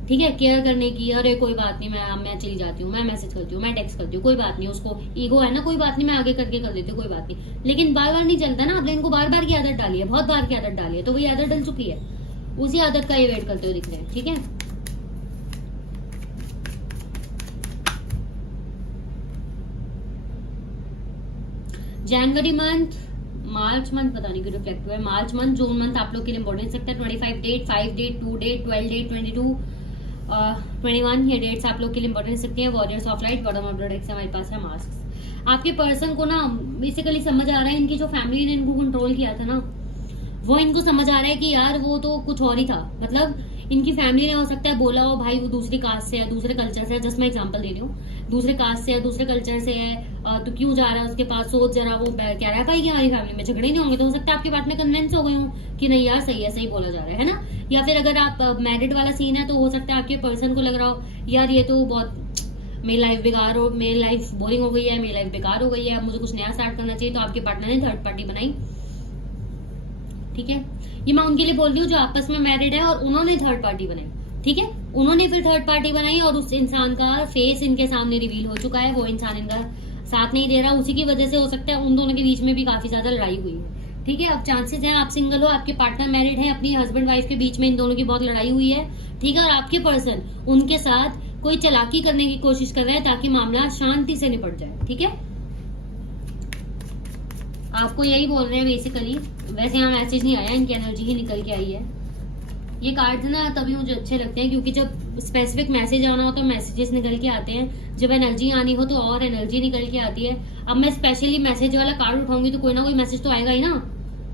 ठीक है, केयर करने की, अरे कोई बात नहीं, मैं चली जाती हूँ, मैं मैसेज करती हूँ, मैं टेक्स्ट करती हूँ, कोई बात नहीं, उसको ईगो है ना, कोई बात नहीं, मैं आगे करके कर लेती हूँ, कोई बात नहीं। लेकिन बार बार नहीं चलता ना, आपने इनको बार बार की आदत डाली है, बहुत बार की आदत डाली है, तो वही आदत डल चुकी है, उसी आदत का ये वेट करते हुए दिख रहे हैं, ठीक है। जनवरी मंथ, मार्च मंथ पता नहीं क्यों रिफ्लेक्ट हुआ है, मार्च मंथ, जून मंथ आप लोग के लिए इंपॉर्टेंट सकता है। 25 डेट, 5 डेट, 2 डेट, 12 डेट, 22, 21 ये डेट्स आप लोग के लिए इंपॉर्टेंट सकती है। Warriors of light, bottom of the deck से हमारे पास है मास्क। आपके पर्सन को ना बेसिकली समझ आ रहा है, इनकी जो फैमिली ने इनको कंट्रोल किया था ना, वो इनको समझ आ रहा है कि यार वो तो कुछ और ही था, मतलब इनकी फैमिली ने हो सकता है बोला हो भाई वो दूसरी कास्ट से है, दूसरे कल्चर से है, जस्ट मैं एग्जांपल दे रही हूँ, दूसरे कास्ट से है, दूसरे कल्चर से है, तो क्यों जा रहा है उसके पास, सोच जरा वो क्या रह पाएगी हमारी फैमिली में, झगड़े नहीं होंगे, तो हो सकता है आपकी बात में कन्विंस हो गए हो कि नहीं यार सही है, सही बोला जा रहा है ना। या फिर अगर आप मैरिड वाला सीन है तो हो सकता है आपके पर्सन को लग रहा हो यार ये तो बहुत मेरी लाइफ बेकार हो, मेरी लाइफ बोरिंग हो गई है, मेरी लाइफ बेकार हो गई है, मुझे कुछ नया स्टार्ट करना चाहिए, तो आपके पार्टनर ने थर्ड पार्टी बनाई, ठीक है। ये मैं उनके लिए बोल रही हूँ जो आपस में मैरिड है और उन्होंने थर्ड पार्टी बनाई, ठीक है, उन्होंने फिर थर्ड पार्टी बनाई और उस इंसान का फेस इनके सामने रिवील हो चुका है, वो इंसान इनका साथ नहीं दे रहा, उसी की वजह से हो सकता है उन दोनों के बीच में भी काफी ज्यादा लड़ाई हुई है, ठीक है। अब चांसेस हैं आप सिंगल हो, आपके पार्टनर मैरिड है, अपनी हस्बैंड वाइफ के बीच में इन दोनों की बहुत लड़ाई हुई है, ठीक है, और आपके पर्सन उनके साथ कोई चालाकी करने की कोशिश कर रहा है ताकि मामला शांति से निपट जाए, ठीक है। आपको यही बोल रहे हैं बेसिकली, वैसे यहाँ मैसेज नहीं आया, इनकी एनर्जी ही निकल के आई है। ये कार्ड ना तभी मुझे अच्छे लगते हैं क्योंकि जब स्पेसिफिक मैसेज आना हो तो मैसेजेस निकल के आते हैं, जब एनर्जी आनी हो तो और एनर्जी निकल के आती है। अब मैं स्पेशली मैसेज वाला कार्ड उठाऊंगी तो कोई ना कोई मैसेज तो आएगा ही ना,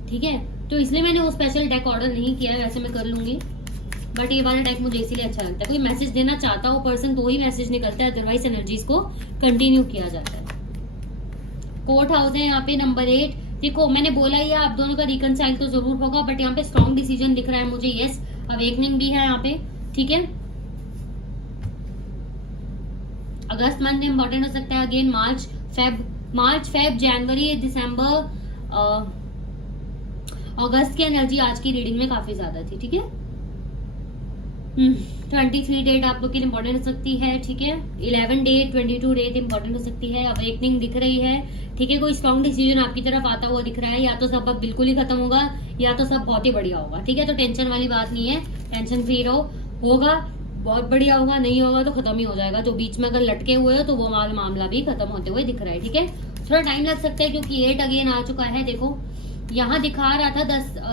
ठीक है, तो इसलिए मैंने वो स्पेशल डेक ऑर्डर नहीं किया है, वैसे मैं कर लूंगी, बट ये वाला डेक मुझे इसीलिए अच्छा लगता है, कोई मैसेज देना चाहता हो पर्सन तो ही मैसेज निकलता है, अदरवाइज एनर्जीज को कंटिन्यू किया जाता है। कोर्ट हाउस है यहाँ पे नंबर 8, देखो मैंने बोला ही आप दोनों का रिकनसाइल तो जरूर होगा, बट यहाँ पे स्ट्रॉन्ग डिसीजन दिख रहा है मुझे, यस अवेकनिंग भी है यहाँ पे, ठीक है। अगस्त मंथ इंपॉर्टेंट हो सकता है, अगेन मार्च फेब जनवरी दिसंबर अगस्त की एनर्जी आज की रीडिंग में काफी ज्यादा थी, ठीक है। 23 डेट आप लोग के लिए इंपॉर्टेंट हो सकती है, ठीक है। 11 डेट, 22 डेट इंपॉर्टेंट हो सकती है। अवेकनिंग दिख रही है, ठीक है, कोई स्ट्रॉन्ग डिसीजन आपकी तरफ आता हुआ दिख रहा है, या तो सब अब बिल्कुल ही खत्म होगा या तो सब बहुत ही बढ़िया होगा, ठीक है। तो टेंशन वाली बात नहीं है, टेंशन फ्री रहो, होगा बहुत बढ़िया होगा, नहीं होगा तो खत्म ही हो जाएगा। जो बीच में अगर लटके हुए हो तो वो मामला भी खत्म होते हुए दिख रहा है, ठीक है। थोड़ा टाइम लग सकता है क्योंकि 8 अगेन आ चुका है, देखो यहाँ दिखा रहा था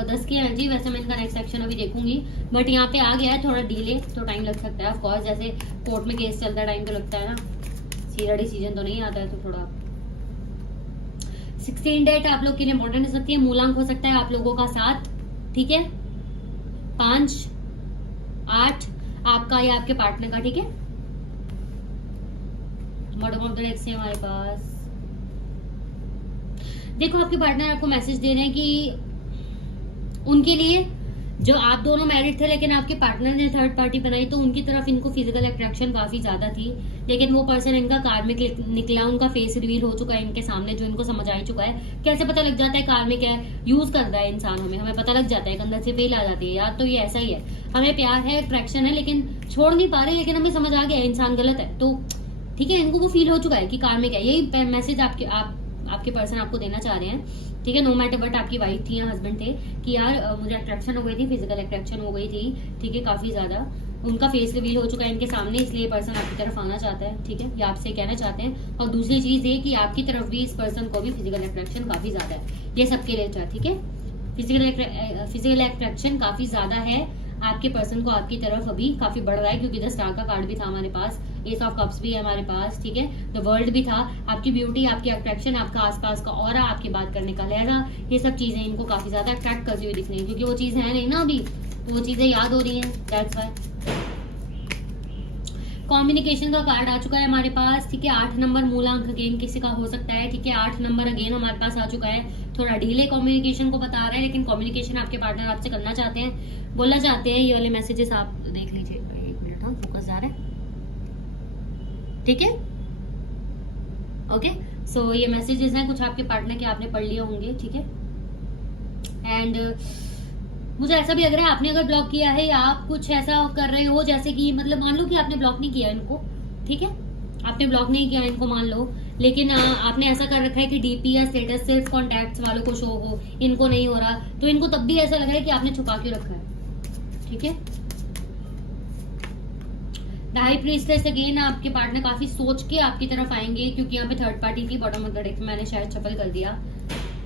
10 की एनर्जी, वैसे मैं इनका नेक्स्ट सेक्शन अभी देखूंगी, बट यहाँ पे आ गया है थोड़ा डिले, तो टाइम लग सकता है ऑफकोर्स, जैसे कोर्ट में केस चलता है टाइम तो लगता है ना, सीधा डिसीजन तो नहीं आता है, तो थोड़ा 16 डेट आप लोग के लिए इंपॉर्टेंट हो सकती है, मूलांक हो सकता है आप लोगों का 7, ठीक है, 5, 8 आपका या आपके पार्टनर का, ठीक है। बॉटम ऑफ द डेक से हमारे पास देखो आपके पार्टनर आपको मैसेज दे रहे हैं कि उनके लिए जो आप दोनों मैरिड थे लेकिन आपके पार्टनर ने थर्ड पार्टी बनाई, तो उनकी तरफ इनको फिजिकल अट्रैक्शन काफी ज्यादा थी, लेकिन वो पर्सन इनका कार्मिक निकला, उनका फेस रिवील हो चुका है इनके सामने, जो इनको समझ आ चुका है। कैसे पता लग जाता है कार्मिक है? यूज कर रहा है इंसान हमें पता लग जाता है, अंदर से फील आ जाती है यार, तो ये ऐसा ही है, हमें प्यार है, अट्रैक्शन है, लेकिन छोड़ नहीं पा रहे, लेकिन हमें समझ आ गया इंसान गलत है, तो ठीक है, इनको वो फील हो चुका है कि कार्मिक है। यही मैसेज आपके पर्सन आपको देना चाह रहे हैं, ठीक है। नो मैटर बट आपकी वाइफ थी या हस्बैंड थे कि यार मुझे अट्रैक्शन हो गई थी, फिजिकल अट्रैक्शन हो गई थी, ठीक है, काफी ज्यादा, उनका फेस रिवील हो चुका है इनके सामने, इसलिए पर्सन आपकी तरफ आना चाहता है, ठीक है, या आपसे कहना चाहते हैं। और दूसरी चीज ये कि आपकी तरफ भी इस पर्सन को भी फिजिकल अट्रैक्शन काफी ज्यादा है, ये सबके लिए, ठीक है, फिजिकल अट्रैक्शन काफी ज्यादा है आपके पर्सन को आपकी तरफ अभी काफी बढ़ रहा है, क्योंकि द स्टार का कार्ड भी था हमारे पास, एस ऑफ कप्स भी है हमारे पास, ठीक है, द वर्ल्ड भी था। आपकी ब्यूटी, आपकी अट्रैक्शन, आपका आसपास का ऑरा, आपकी बात करने का लहजा, ये सब चीजें इनको काफी ज्यादा अट्रैक्ट करती हुई दिख रही है, क्योंकि वो चीजें है नहीं ना अभी, तो वो चीजें याद हो रही हैं, दैट्स व्हाई। कम्युनिकेशन का कार्ड आ चुका है हमारे पास, ठीक है, 8 नंबर मूलांक अगेन किसी का हो सकता है, ठीक है, 8 नंबर अगेन हमारे पास आ चुका है, थोड़ा डिले कम्युनिकेशन को बता रहा है, लेकिन कम्युनिकेशन आपके पार्टनर आपसे करना चाहते हैं, बोलना चाहते हैं। ये वाले मैसेजेस आप देख लीजिए, एक मिनट, हाँ, फोकस आ रहा है, ठीक है, ओके। सो ये मैसेजेस हैं कुछ आपके पार्टनर के, आपने पढ़ लिए होंगे, ठीक है। एंड मुझे ऐसा भी लग रहा है आपने अगर ब्लॉक किया है या आप कुछ ऐसा कर रहे हो, जैसे कि मतलब मान लो कि आपने ब्लॉक नहीं किया इनको, ठीक है, आपने ब्लॉक नहीं किया इनको मान लो, लेकिन आपने ऐसा कर रखा है कि डीपी या स्टेटस सिर्फ कॉन्टैक्ट्स वालों को शो हो, इनको नहीं हो रहा, तो इनको तब भी ऐसा लग रहा है कि आपने छुपा के रखा है, ठीक है। द हाई प्रीस्टेस अगेन आपके पार्टनर काफी सोच के आपकी तरफ आएंगे, क्योंकि यहाँ पे थर्ड पार्टी की बॉटम ऑफ द डेक मैंने शायद शफल कर दिया,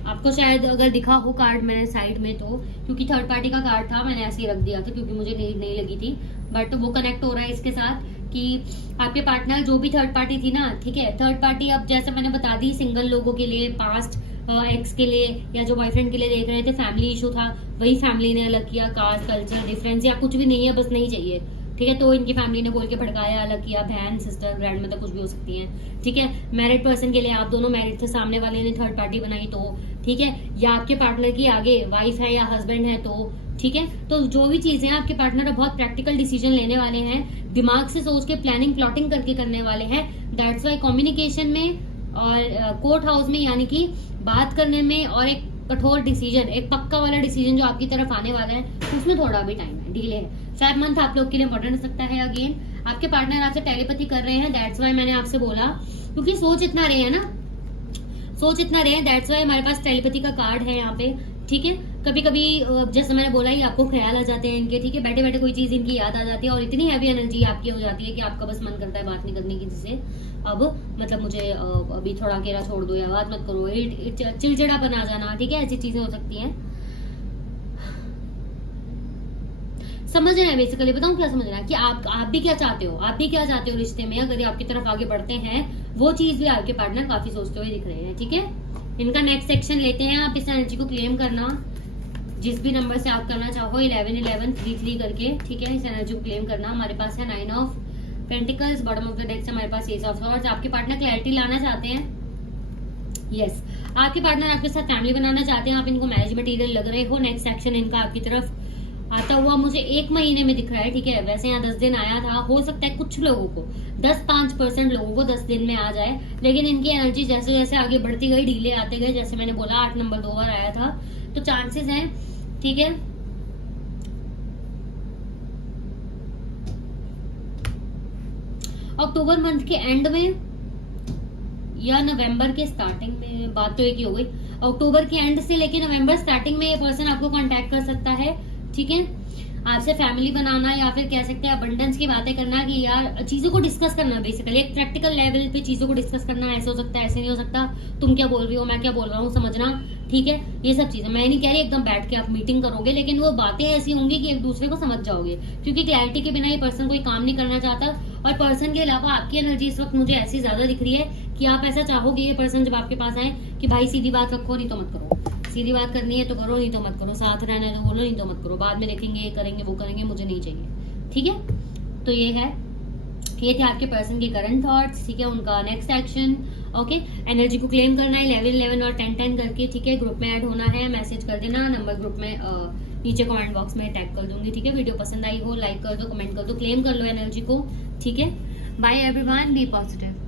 आपको शायद अगर दिखा हो कार्ड मैंने साइड में, तो क्योंकि थर्ड पार्टी का कार्ड था मैंने ऐसे ही रख दिया था, क्योंकि मुझे नीड नहीं लगी थी, बट वो कनेक्ट हो रहा है इसके साथ कि आपके पार्टनर जो भी थर्ड पार्टी थी ना, ठीक है, थर्ड पार्टी अब जैसे मैंने बता दी, सिंगल लोगों के लिए, पास्ट एक्स के लिए, या जो बॉयफ्रेंड के लिए देख रहे थे, फैमिली इशू था, वही फैमिली ने अलग किया, कास्ट कल्चर डिफरेंस या कुछ भी नहीं है, बस नहीं चाहिए, ठीक है, तो इनकी फैमिली ने बोल के भड़काया, अलग किया, बहन, सिस्टर, ग्रैंड मदर, कुछ भी हो सकती है, ठीक है। मैरिड पर्सन के लिए आप दोनों मैरिड थे, सामने वाले ने थर्ड पार्टी बनाई, तो ठीक है, या आपके पार्टनर की आगे वाइफ है या हस्बैंड है, तो ठीक है, तो जो भी चीजें आपके पार्टनर बहुत प्रैक्टिकल डिसीजन लेने वाले हैं, दिमाग से सोच के प्लानिंग प्लॉटिंग करके करने वाले हैं, दैट्स वाई कम्युनिकेशन में और कोर्ट हाउस में, यानी कि बात करने में, और एक कठोर डिसीजन, एक पक्का वाला डिसीजन जो आपकी तरफ आने वाला है, उसमें थोड़ा भी टाइम है, डिले है। 5 मंथ आप लोग के लिए इंपॉर्टेंट हो सकता है। अगेन आपके पार्टनर आपसे टेलीपैथी कर रहे हैं, दैट्स वाई मैंने आपसे बोला, क्योंकि सोच इतना रहे हैं ना, सोच इतना रहे हैं, दैट्स वाई हमारे पास टेलीपैथी का कार्ड है यहाँ पे, ठीक है। कभी कभी जैसे मैंने बोला ही, आपको ख्याल आ जाते हैं इनके, ठीक है, बैठे बैठे कोई चीज इनकी याद आ जाती है, और इतनी हैवी एनर्जी आपकी हो जाती है कि आपका बस मन करता है बात नहीं करने की, जिससे अब मतलब मुझे अभी थोड़ा अकेला छोड़ दो या बात मत करो, चिड़चिड़ापन आ जाना, ठीक है, ऐसी चीजें हो सकती हैं। समझ रहे हैं बेसिकली, बताऊं क्या समझ रहे हैं कि आप भी क्या चाहते हो, आप भी क्या चाहते हो रिश्ते में, अगर आपकी तरफ आगे बढ़ते हैं, वो चीज भी आपके पार्टनर काफी सोचते हुए दिख रहे हैं, ठीक है। इनका नेक्स्ट सेक्शन लेते हैं, आप इस एनर्जी को क्लेम करना, जिस भी नंबर से आप करना चाहो, 111133 करके, ठीक है, इस एनर्जी को क्लेम करना। हमारे पास है 9 of pentacles, bottom of the deck से हमारे पास एस ऑफ सॉर्ड्स। आपके पार्टनर क्लैरिटी लाना चाहते हैं, यस, आपके पार्टनर आपके साथ फैमिली बनाना चाहते हैं, आप इनको मैरिज मटेरियल लग रहे हो। नेक्स्ट सेक्शन इनका आपकी तरफ आता हुआ मुझे 1 महीने में दिख रहा है, ठीक है, वैसे यहाँ 10 दिन आया था, हो सकता है कुछ लोगों को 10-5% लोगों को 10 दिन में आ जाए, लेकिन इनकी एनर्जी जैसे जैसे आगे बढ़ती गई, डीले आते गए, जैसे मैंने बोला 8 नंबर 2 बार आया था, तो चांसेस हैं, ठीक है, अक्टूबर मंथ के एंड में या नवंबर के स्टार्टिंग में, बात तो एक ही हो गई, अक्टूबर के एंड से लेके नवंबर स्टार्टिंग में ये पर्सन आपको कांटेक्ट कर सकता है, ठीक है। आपसे फैमिली बनाना, या फिर कह सकते हैं अबंडेंस की बातें करना, कि यार चीजों को डिस्कस करना, बेसिकली एक प्रैक्टिकल लेवल पे चीजों को डिस्कस करना, ऐसे हो सकता है, ऐसे नहीं हो सकता, तुम क्या बोल रही हो, मैं क्या बोल रहा हूँ, समझना, ठीक है, ये सब चीजें। मैं नहीं कह रही एकदम बैठ के आप मीटिंग करोगे, लेकिन वो बातें ऐसी होंगी कि एक दूसरे को समझ जाओगे, क्योंकि क्लैरिटी के बिना ये पर्सन कोई काम नहीं करना चाहता। और पर्सन के अलावा आपकी एनर्जी इस वक्त मुझे ऐसी ज्यादा दिख रही है कि आप ऐसा चाहोगे ये पर्सन जब आपके पास आए कि भाई सीधी बात रखो, नहीं तो मत करो, सीधी बात करनी है तो करो, नहीं तो मत करो, साथ रहना है तो बोलो, नहीं तो मत करो, बाद में देखेंगे, ये करेंगे वो करेंगे, मुझे नहीं चाहिए, ठीक है। तो ये है, ये थे आपके पर्सन के करंट थॉट्स, ठीक है, उनका नेक्स्ट एक्शन। ओके, एनर्जी को क्लेम करना है 11 11 और 10 10 करके, ठीक है। ग्रुप में ऐड होना है, मैसेज कर देना, नंबर ग्रुप में नीचे कमेंट बॉक्स में टैग कर दूंगी, ठीक है। वीडियो पसंद आई हो लाइक कर दो, कमेंट कर दो, क्लेम कर लो एनर्जी को, ठीक है। Bye everyone, be positive.